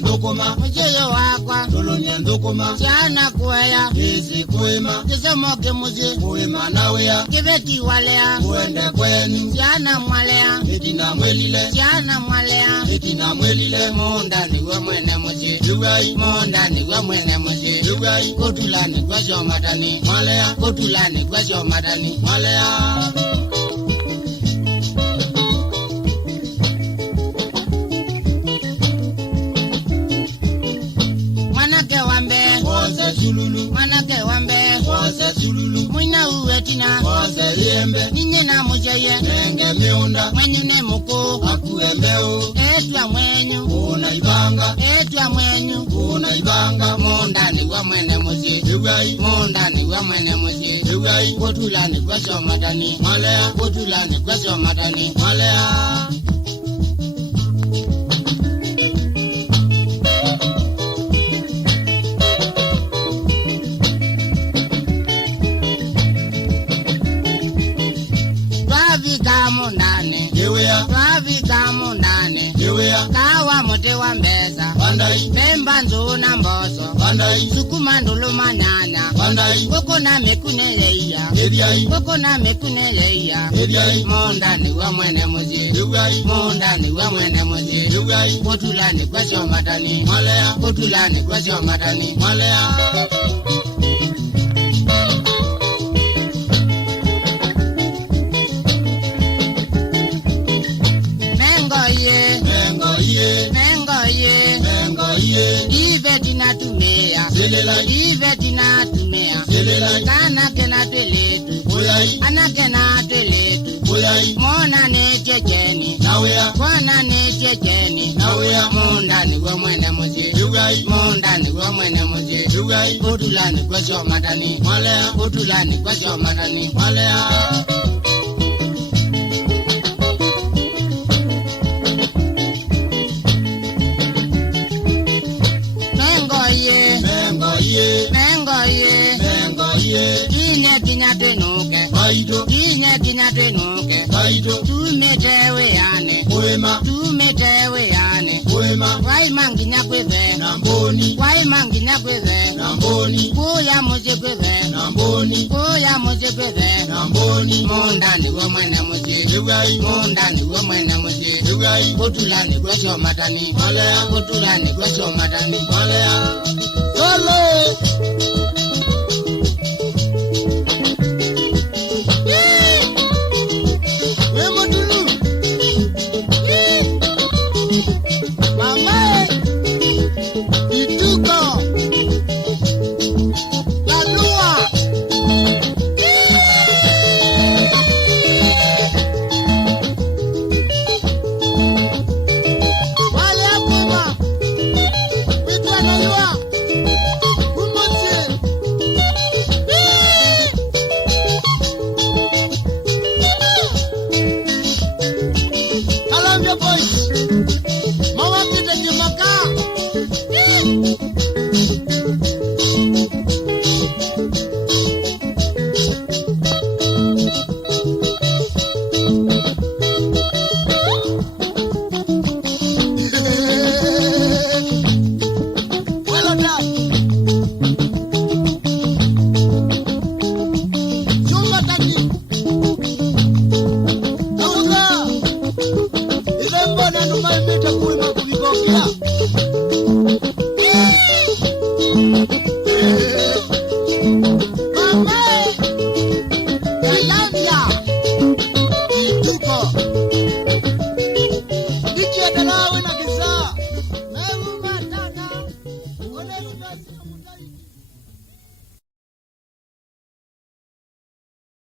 ndokoma mujeyo wakwa tolonya ndokoma chana kuya kisi kuima kisemoke muzi kuima nawea kibeti walea uende kwenu chana mwalea etina mwelile chana mwalea etina mwelile Muunda niwe mwene muzi yugai Muunda niwe mwene muzi yugai kotula ni kwesho matani malea kotula ni kwesho matani malea Zululu manake wambe Ose Zululu Muina uwetina Ose liembe Ninye na mujeye Nenge miunda Mwenyu ne muko Akuembeu Etwa mwenyu Una ibanga Etwa mwenyu Una ibanga Muunda ni wa mwene muzi Yugai Muunda ni wa mwene muzi Yugai Kotula ni kwesho matani Malea Kotula ni kwesho matani Malea Twavika mundane kawa muti wa mbesa pemba nzuna mboso sukuma ndulu manyanya koko na mekune leia Muunda ni wa mwene muzi Muunda ni wa mwene muzi kotula ni kwesho matani kotula ni kwesho matani Ive tinatumia Kana kena teletu Anakena teletu Mona ne checheni Kwana ne checheni Muunda ni wa mwene muzi Muunda ni wa mwene muzi Kotula ni kwesho matani Kotula ni kwesho matani Tumetewe yane Wai manginya kweve Wai manginya kweve Kuya muzi kweve Kuya muzi kweve Muunda ni wa mwene muzi Muunda ni wa mwene muzi Kotula ni kwesho matani Kotula ni kwesho matani Solo